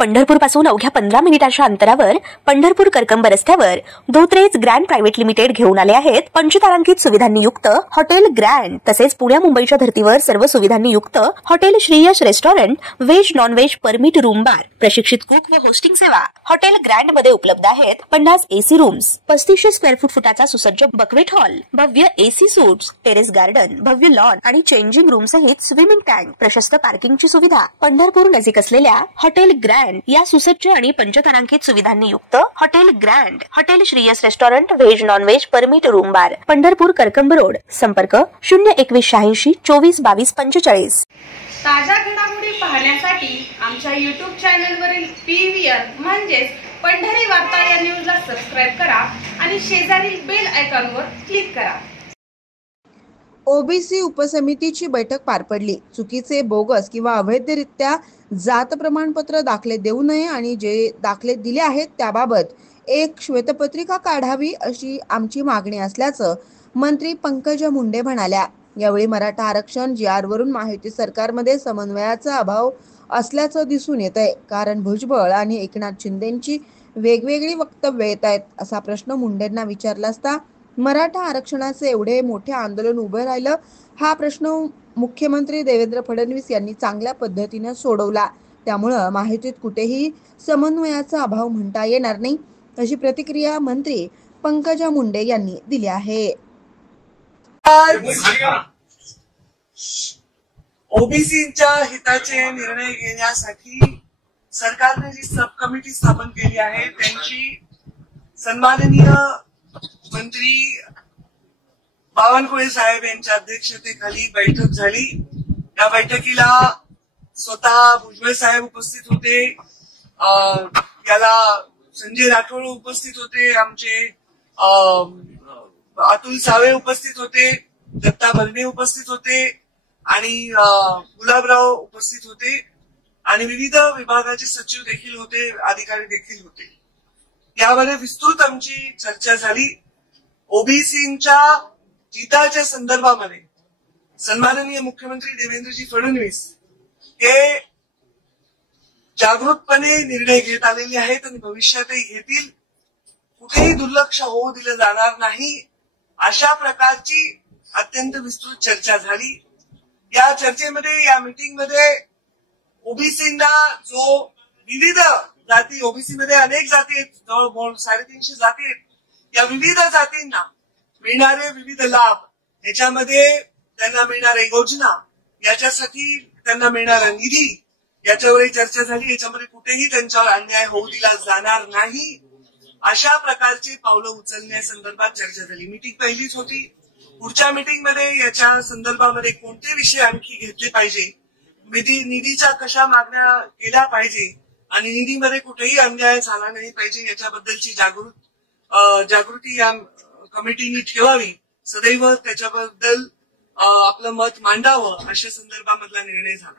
पंढरपूर पासून अवघ्या 15 मिनिटांच्या अंतरावर पंढरपूर करकंब रस्त्यावर धोत्रेज ग्रँड प्रायव्हेट लिमिटेड घेऊन आले आहेत पंचतारांकित सुविधांनी युक्त हॉटेल ग्रँड। तसेच पुण्या मुंबईच्या धर्तीवर सर्व सुविधांनी युक्त hotel Shriyash restaurant, veg non veg permit room bar, प्रशिक्षित कुक व होस्टिंग सेवा। हॉटेल ग्रँड मध्ये उपलब्ध आहेत 50 एसी रूम्स, 3500 स्क्वेअर फूट फुटाचा सुसज्ज बकवेट हॉल, भव्य एसी सूट्स, टेरेस गार्डन, भव्य लॉन आणि चेंजिंग रूम सहित स्विमिंग टँक, प्रशस्त पार्किंगची सुविधा। पंढरपूर नजीक असलेल्या हॉटेल ग्रँड या सुसज्ज आणि पंचतारांकित सुविधांनी युक्त hotel grand, hotel Shriyas restaurant, veg non veg permit room बार, पंढरपूर करकंब रोड। संपर्क 02186 24 22 45। ताज्या घडामोडी पाहण्यासाठी आमच्या YouTube चॅनलवरील PVR म्हणजेच पंढरी वार्ता या न्यूजला सबस्क्राइब करा आणि शेजारील बेल आयकॉनवर क्लिक करा। ओबीसी उपसमितीची बैठक पार पडली। चुकीचे, बोगस किंवा अवैधरित्या जात प्रमाणपत्र दाखले देऊ नये आणि जे दाखले दिले आहेत त्याबाबत एक श्वेतपत्रिका काढावी अशी आमची मागणी असल्याचं मंत्री पंकजा मुंडे म्हणाल्या। यावेळी मराठा आरक्षण GR वरून महायुती सरकारमध्ये समन्वयाचा अभाव असल्याचं दिसून येत आहे, कारण भुजबळ आणि एकनाथ शिंदेंची वेगवेगळी वक्तव्य येत आहेत असा प्रश्न मुंडेंना विचारला असता मराठा आरक्षणाचे एवढे मोठे आंदोलन उभं राहिलं, हा प्रश्न मुख्यमंत्री देवेंद्र फडणवीस यांनी चांगल्या पद्धतीने सोडवला। त्यामुळे महायुतीत कुठेही समन्वयाचा अभाव म्हणता येणार नाही अशी प्रतिक्रिया मंत्री पंकजा मुंडे यांनी दिली आहे। ओबीसीच्या हिताचे निर्णय घेण्यासाठी सरकारने जी सब कमिटी स्थापन केली आहे त्यांची सन्माननीय मंत्री बावनकुळे साहेब यांच्या अध्यक्षतेखाली बैठक झाली। या बैठकीला स्वतः भुजबळ साहेब उपस्थित होते, याला संजय राठोड उपस्थित होते, आमचे अतुल सावे उपस्थित होते, दत्ता भरणे उपस्थित होते आणि गुलाबराव उपस्थित होते आणि विविध विभागाचे सचिव देखील होते, अधिकारी देखील होते। यामध्ये विस्तृत आमची चर्चा झाली। ओबीसींच्या हिताच्या संदर्भामध्ये सन्माननीय मुख्यमंत्री देवेंद्रजी फडणवीस हे जागृतपणे निर्णय घेत आलेले आहेत आणि भविष्यातही घेतील। कुठेही दुर्लक्ष होऊ दिलं जाणार नाही अशा प्रकारची अत्यंत विस्तृत चर्चा झाली। या चर्चेमध्ये, या मीटिंगमध्ये ओबीसींना जो विविध जाती, ओबीसी मध्ये अनेक जाती आहेत, जवळ 350 जाती आहेत, या विविध जातींना मिळणारे विविध लाभ, याच्यामध्ये त्यांना मिळणाऱ्या योजना, याच्यासाठी त्यांना मिळणारा निधी, याच्यावरही चर्चा झाली। याच्यामध्ये कुठेही त्यांच्यावर अन्याय होऊ दिला जाणार नाही अशा प्रकारचे पावलं उचलण्यासंदर्भात चर्चा झाली। मीटिंग पहिलीच होती। पुढच्या मीटिंग मध्ये याच्या संदर्भामध्ये कोणते विषय आणखी घेतले पाहिजे, निधीच्या कशा मागण्या केल्या पाहिजे आणि निधीमध्ये कुठेही अन्याय झाला नाही पाहिजे याच्याबद्दलची जागृती या कमिटीने ठेवावी, सदैव त्याच्याबद्दल आपलं मत मांडावं अशा संदर्भामधला निर्णय झाला।